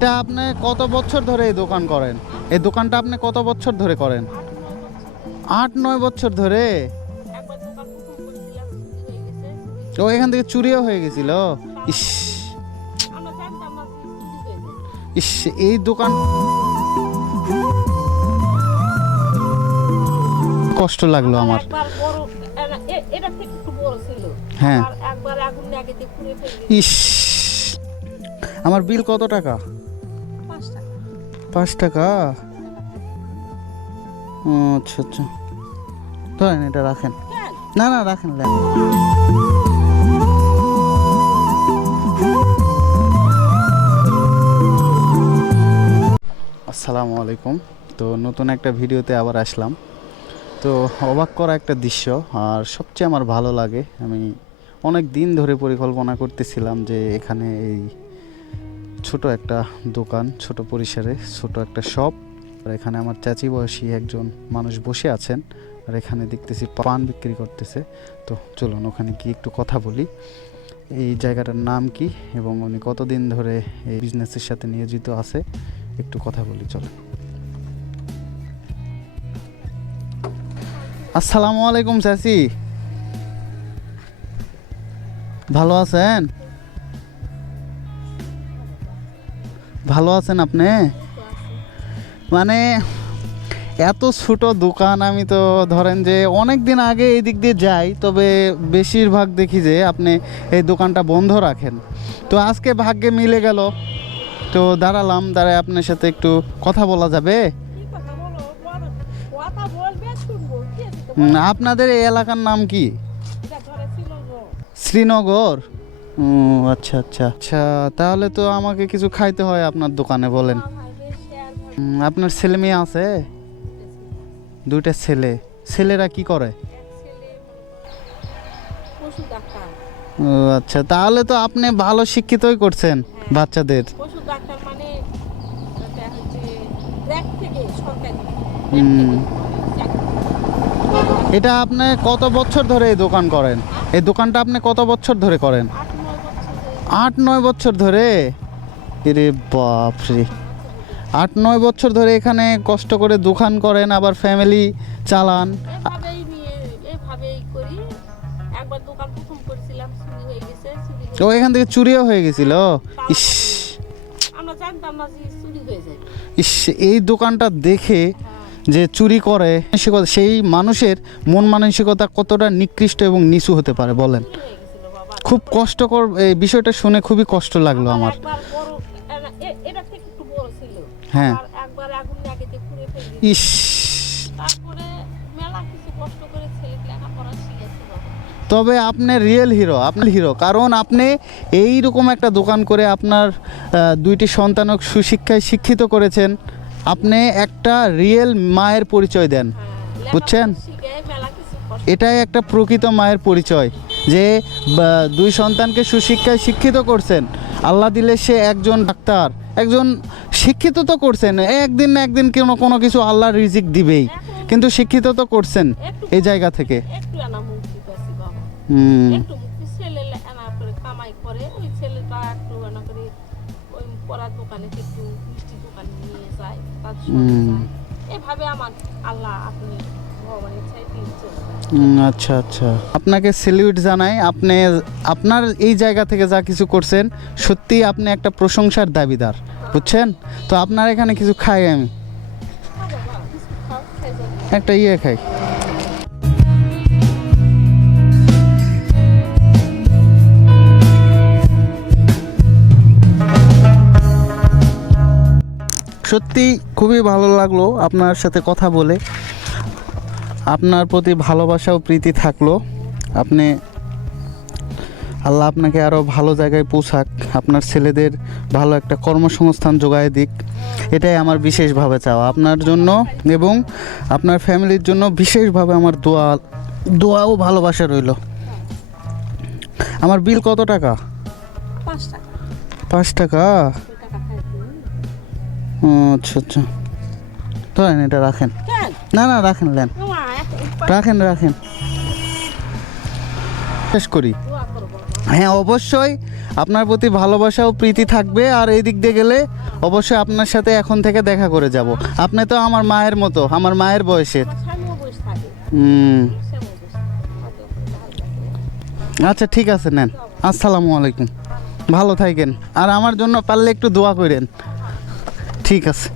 এটা আপনি কত বছর ধরে এই দোকান করেন? এই দোকানটা আপনি কত বছর ধরে করেন? 8-9 বছর ধরে। ও এখান থেকে চুরিও হয়ে গেছিল। ইস ইস, এই দোকান কষ্ট লাগলো আমার। হ্যাঁ, ইস, আমার বিল কত টাকা? 5 টাকা। ও আচ্ছা আচ্ছা, ধরেন এটা রাখেন। না না রাখেন। আসসালামু আলাইকুম। তো নতুন একটা ভিডিওতে আবার আসলাম। তো অবাক করা একটা দৃশ্য, আর সবচেয়ে আমার ভালো লাগে, আমি অনেক দিন ধরে পরিকল্পনা করতেছিলাম যে এখানে এই ছোট একটা দোকান, ছোট পরিসরে ছোট একটা শপ, আর এখানে আমার চাচি বয়সী একজন মানুষ বসে আছেন, আর এখানে দেখতেছি পান বিক্রি করতেছে। তো চলুন ওখানে কি একটু কথা বলি, এই জায়গাটার নাম কি এবং উনি কতদিন ধরে এই বিজনেসের সাথে নিয়োজিত আছে, একটু কথা বলি চলেন। আসসালামু আলাইকুম চাচি, ভালো আছেন? ভালো আছেন আপনি? মানে এত ছোট দোকান, আমি তো ধরেন যে অনেক দিন আগে এই দিক দিয়ে যাই, তবে বেশিরভাগ দেখি যে আপনি এই দোকানটা বন্ধ রাখেন। তো আজকে ভাগ্যে মিলে গেল, তো দাঁড়ায় আপনার সাথে একটু কথা বলা যাবে? আপনাদের এই এলাকার নাম কি? শ্রীনগর। ও আচ্ছা আচ্ছা আচ্ছা, তাহলে তো আমাকে কিছু খাইতে হয় আপনার দোকানে, বলেন। আপনার ছেলে মেয়ে আছে? 2টা ছেলে। ছেলেরা কি করে? ও আচ্ছা, তাহলে তো আপনি ভালো শিক্ষিতই করছেন বাচ্চাদের। এটা আপনি কত বছর ধরে এই দোকান করেন? এই দোকানটা আপনি কত বছর ধরে করেন? 8-9 বছর ধরে। এরে বাপরে, 8-9 বছর ধরে এখানে কষ্ট করে দোকান করেন, আবার ফ্যামিলি চালান। তো এখান থেকে চুরিও হয়ে গেছিল। ইস ইস, এই দোকানটা দেখে যে চুরি করে সেই মানুষের মন মানসিকতা কতটা নিকৃষ্ট এবং নিচু হতে পারে বলেন। খুব কষ্টকর, এই বিষয়টা শুনে খুবই কষ্ট লাগলো আমার। হ্যাঁ, ইস, তবে আপনি রিয়েল হিরো, আপনি হিরো, কারণ আপনি এই রকম একটা দোকান করে আপনার 2টি সন্তানক সুশিক্ষায় শিক্ষিত করেছেন। আপনি একটা রিয়েল মায়ের পরিচয় দেন, বুঝছেন? এটাই একটা প্রকৃত মায়ের পরিচয়, যে 2 সন্তানকে সুশিক্ষায় শিক্ষিত করছেন। আল্লাহ দিলে সে একজন ডাক্তার, একজন শিক্ষিত তো করছেন, একদিন না একদিন কোনো কিছু আল্লাহর রিজিক দিবেই, কিন্তু শিক্ষিত তো করছেন এই জায়গা থেকে। আচ্ছা আচ্ছা, আপনাকে স্যালিউট জানাই। আপনি আপনার এই জায়গা থেকে যা কিছু করছেন, সত্যি আপনি একটা প্রশংসার দাবিদার, বুঝছেন? তো আপনার এখানে কিছু খাই, আমি একটা খাই। সত্যি খুবই ভালো লাগলো আপনার সাথে কথা বলে, আপনার প্রতি ভালোবাসা ও প্রীতি থাকলো। আপনি, আল্লাহ আপনাকে আরও ভালো জায়গায় পৌঁছাক, আপনার ছেলেদের ভালো একটা কর্মসংস্থান যোগায় দিক, এটাই আমার বিশেষভাবে চাওয়া আপনার জন্য এবং আপনার ফ্যামিলির জন্য। বিশেষভাবে আমার দোয়া ও ভালোবাসা রইল। আমার বিল কত টাকা? 5 টাকা। ও আচ্ছা আচ্ছা, ধরেন এটা রাখেন। না না রাখেন, রাখেন শেষ করি। হ্যাঁ অবশ্যই আপনার প্রতি ভালোবাসা ও প্রীতি থাকবে, আর এই দিক দিয়ে গেলে অবশ্যই আপনার সাথে এখন থেকে দেখা করে যাব। আপনি তো আমার মায়ের মতো, আমার মায়ের বয়সের। হুম, আচ্ছা ঠিক আছে, নেন। আসসালামু আলাইকুম, ভালো থাকেন। আর আমার জন্য পারলে একটু দোয়া করেন। ঠিক আছে।